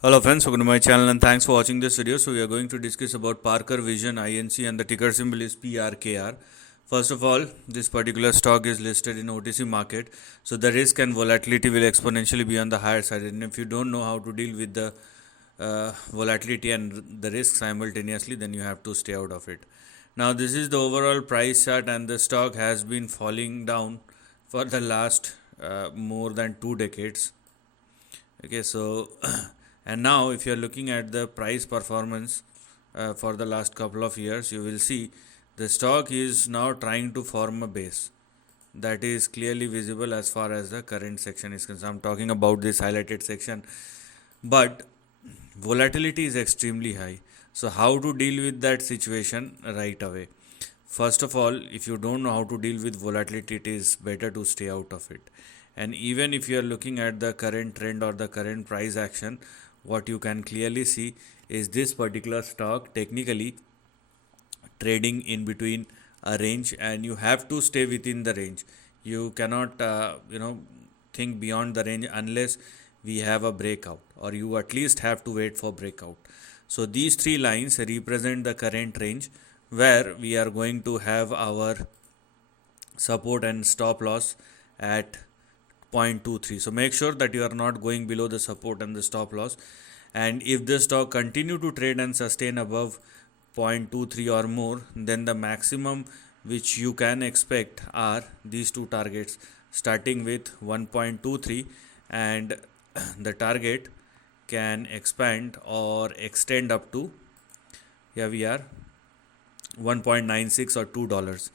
Hello friends, welcome to my channel and thanks for watching this video. So we are going to discuss about Parkervision INC and the ticker symbol is PRKR. First of all, this particular stock is listed in OTC market. So the risk and volatility will exponentially be on the higher side, and if you don't know how to deal with the volatility and the risk simultaneously, then you have to stay out of it. Now this is the overall price chart, and the stock has been falling down for the last more than 2 decades. Okay, so and now if you are looking at the price performance for the last couple of years, you will see the stock is now trying to form a base that is clearly visible as far as the current section is concerned. I'm talking about this highlighted section, but volatility is extremely high. So how to deal with that situation right away? First of all, if you don't know how to deal with volatility, it is better to stay out of it. And even if you are looking at the current trend or the current price action, what you can clearly see is this particular stock technically trading in between a range, and you have to stay within the range. You cannot think beyond the range unless we have a breakout, or you at least have to wait for breakout. So these three lines represent the current range where we are going to have our support and stop loss at 0.23. So make sure that you are not going below the support and the stop loss. And if the stock continue to trade and sustain above 0.23 or more, then the maximum which you can expect are these two targets, starting with 1.23, and the target can expand or extend up to, here we are, 1.96 or $2.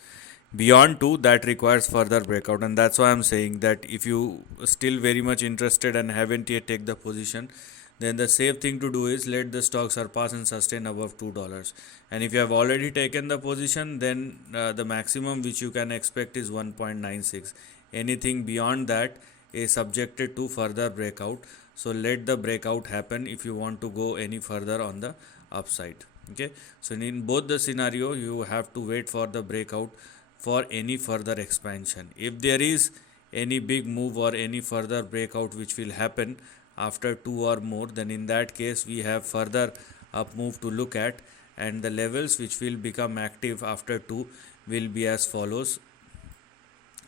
Beyond 2, that requires further breakout, and that's why I'm saying that if you still very much interested and haven't yet take the position, then the safe thing to do is let the stock surpass and sustain above $2. And if you have already taken the position, then the maximum which you can expect is 1.96. Anything beyond that is subjected to further breakout. So let the breakout happen if you want to go any further on the upside. Okay, so in both the scenario, you have to wait for the breakout for any further expansion. If there is any big move or any further breakout which will happen after 2 or more, then in that case we have further up move to look at, and the levels which will become active after 2 will be as follows,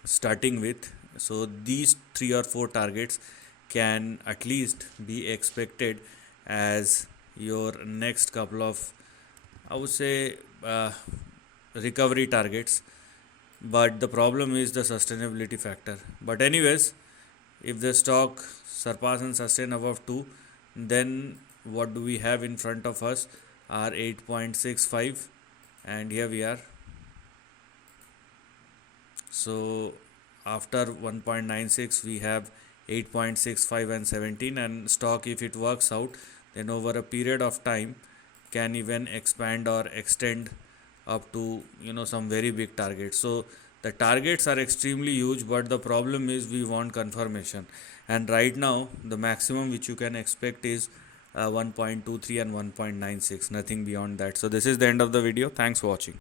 starting with, so these 3 or 4 targets can at least be expected as your next couple of, I would say, recovery targets. But the problem is the sustainability factor. But anyways, if the stock surpass and sustain above 2, then what do we have in front of us are 8.65, and here we are. So after 1.96 we have 8.65 and 17, and stock, if it works out, then over a period of time can even expand or extend up to some very big targets. So the targets are extremely huge, but the problem is we want confirmation, and right now the maximum which you can expect is 1.23 and 1.96, nothing beyond that. So this is the end of the video. Thanks for watching.